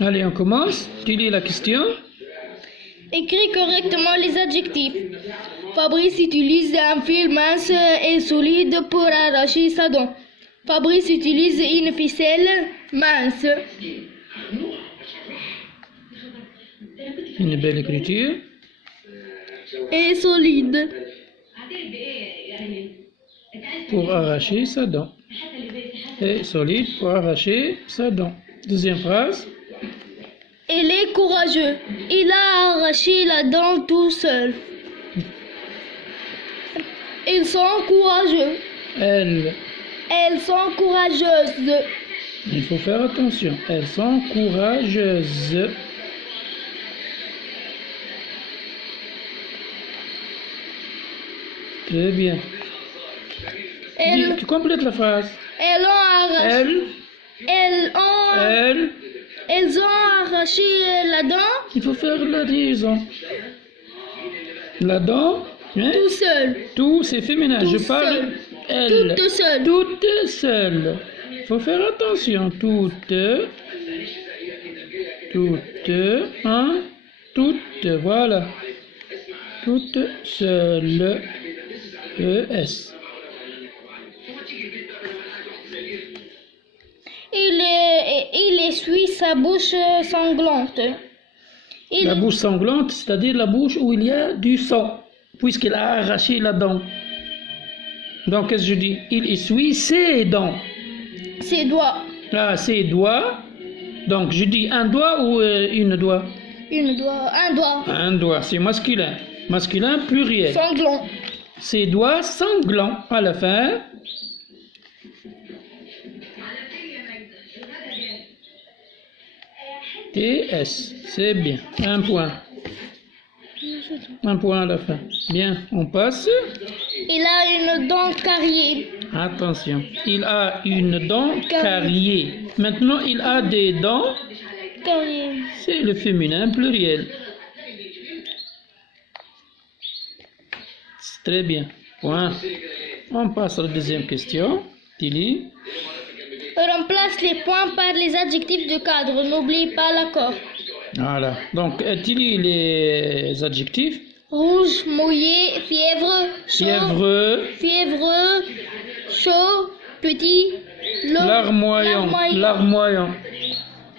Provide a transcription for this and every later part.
Allez, on commence. Tu lis la question. Écris correctement les adjectifs. Fabrice utilise un fil mince et solide pour arracher sa dent. Fabrice utilise une ficelle mince. Une belle écriture. Et solide. Pour arracher sa dent. Et solide pour arracher sa dent. Deuxième phrase. Il est courageux. Il a arraché la dent tout seul. Ils sont courageux. Elles sont courageuses. Il faut faire attention. Elles sont courageuses. Très bien. Tu complètes la phrase. Elles ont arraché. Elles ont arraché la dent. Il faut faire la liaison. La dent. Hein? Tout seul. Tout, c'est féminin. Tout Je parle. seul. Elle. Toute seule. Toute seule. Il faut faire attention. Toute. Hein? Toute. Voilà. Toute seule. ES. Il essuie sa bouche sanglante. La bouche sanglante, c'est-à-dire la bouche où il y a du sang, puisqu'il a arraché la dent. Donc, qu'est-ce que je dis? Il essuie ses dents. Ses doigts. Ah, ses doigts. Donc, je dis un doigt ou une doigt? Un doigt. Un doigt, c'est masculin. Masculin pluriel. Sanglant. Ses doigts sanglants à la fin. TS, c'est bien. Un point. Un point à la fin. Bien, on passe. Il a une dent carriée. Attention, il a une dent carriée. Maintenant, il a des dents. Carriée. C'est le féminin pluriel. C'est très bien. Point. On passe à la deuxième question. Tilly. Remplace les points par les adjectifs de cadre. N'oublie pas l'accord. Voilà. Donc, Tilly, les adjectifs. Rouge, mouillé, fièvre, chaud, fièvre, chaud, petit, larmoyant. Larmoyant.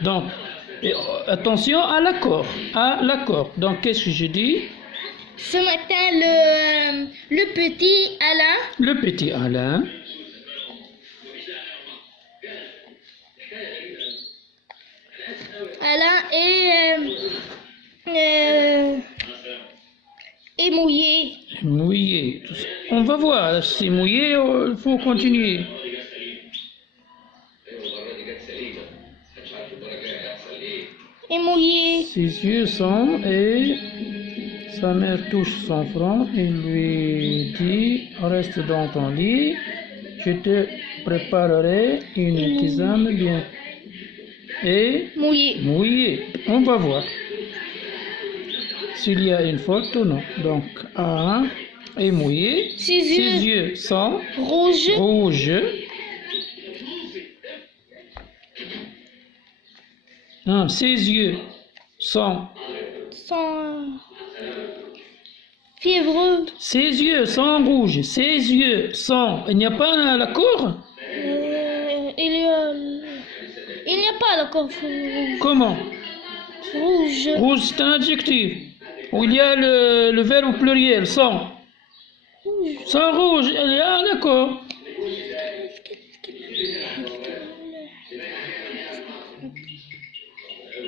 Donc, attention à l'accord. À l'accord. Donc, qu'est-ce que je dis? Ce matin, le petit Alain. Le petit Alain. Alain est mouillé. Mouillé. On va voir. Si mouillé, il faut continuer. Est mouillé. Ses yeux sont et sa mère touche son front et lui dit: reste dans ton lit, je te préparerai une tisane bien. Et mouillé. Mouillé. On va voir s'il y a une faute ou non. Donc, A est mouillé. Ses yeux sont rouges. Non, ses yeux sont fiévreux. Ses yeux sont rouges. Ses yeux sont. Il n'y a pas l'accord? Il n'y a pas l'accord. Comment? Rouge. Rouge, c'est un adjectif. Où il y a le verbe pluriel, sont. Sont rouge, il y a un accord.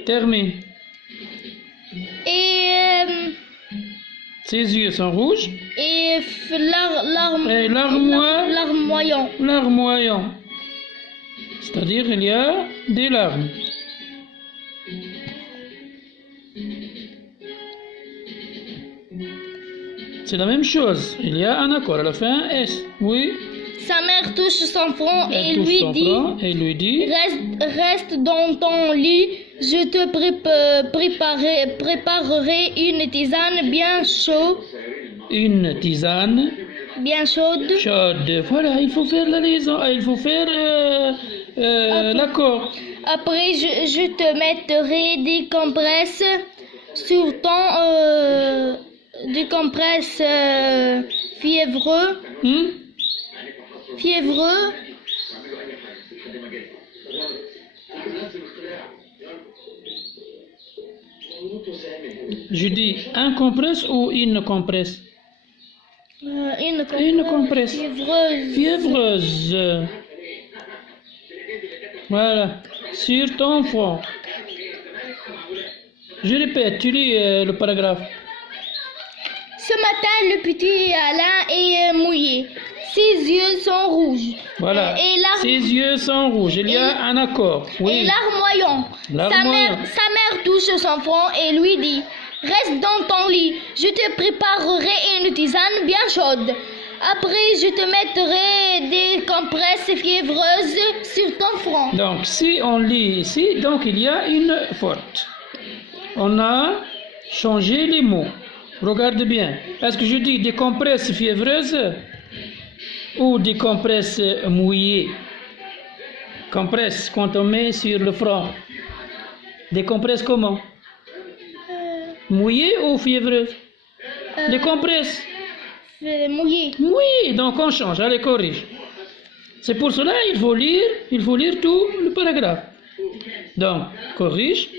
Termine. Et Ses yeux sont rouges. et larmoyant. Larmoyant. C'est-à-dire il y a des larmes. C'est la même chose. Il y a un accord à la fin. S. Oui. Sa mère touche son front et Elle touche lui son dit, front et lui dit reste dans ton lit, je te préparerai une tisane bien chaude. Une tisane Bien chaude. chaude. Voilà, il faut faire la liaison. Il faut faire l'accord. Après, je te mettrai des compresses sur ton des compresses fiévreux. Fiévreux. Je dis un compresse ou une compresse? Une compresse. Fiévreuse. Fiévreuse. Voilà, sur ton front. Je répète, tu lis le paragraphe. Ce matin, le petit Alain est mouillé. Ses yeux sont rouges. Voilà, ses yeux sont rouges. Il y a un accord. Oui. Et larmoyant. Sa mère touche son front et lui dit: reste dans ton lit, je te préparerai une tisane bien chaude. Après, je te mettrai des compresses fiévreuses sur ton front. Donc, si on lit ici, donc il y a une faute. On a changé les mots. Regarde bien. Est-ce que je dis des compresses fiévreuses ou des compresses mouillées? Compresses, quand on met sur le front. Des compresses comment? Mouillées ou fiévreuses? Des compresses. Mouillé. Oui, donc on change, allez, corrige. C'est pour cela qu'il faut lire tout le paragraphe. Donc, corrige,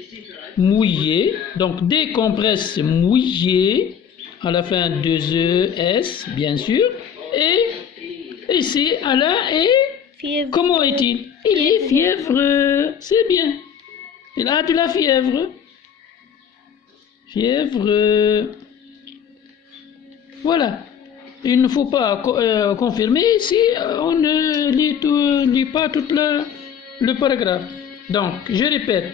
mouillé, donc des compresses mouillées, à la fin 2 E, S, bien sûr, et ici, Alain est, Fièvre. Comment est-il? Il est fiévreux, c'est bien. Il a de la fièvre. Fièvre. Voilà. Il ne faut pas confirmer si on ne lit pas tout le paragraphe. Donc, je répète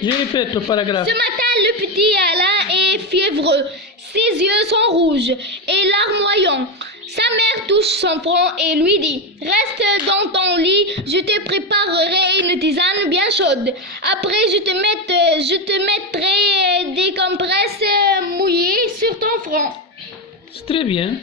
le paragraphe. Ce matin, le petit Alain est fiévreux. Ses yeux sont rouges et larmoyants. Sa mère touche son front et lui dit: reste dans ton lit, je te préparerai une tisane bien chaude. Après, je te mettrai des compresses mouillées sur ton front. C'est très bien.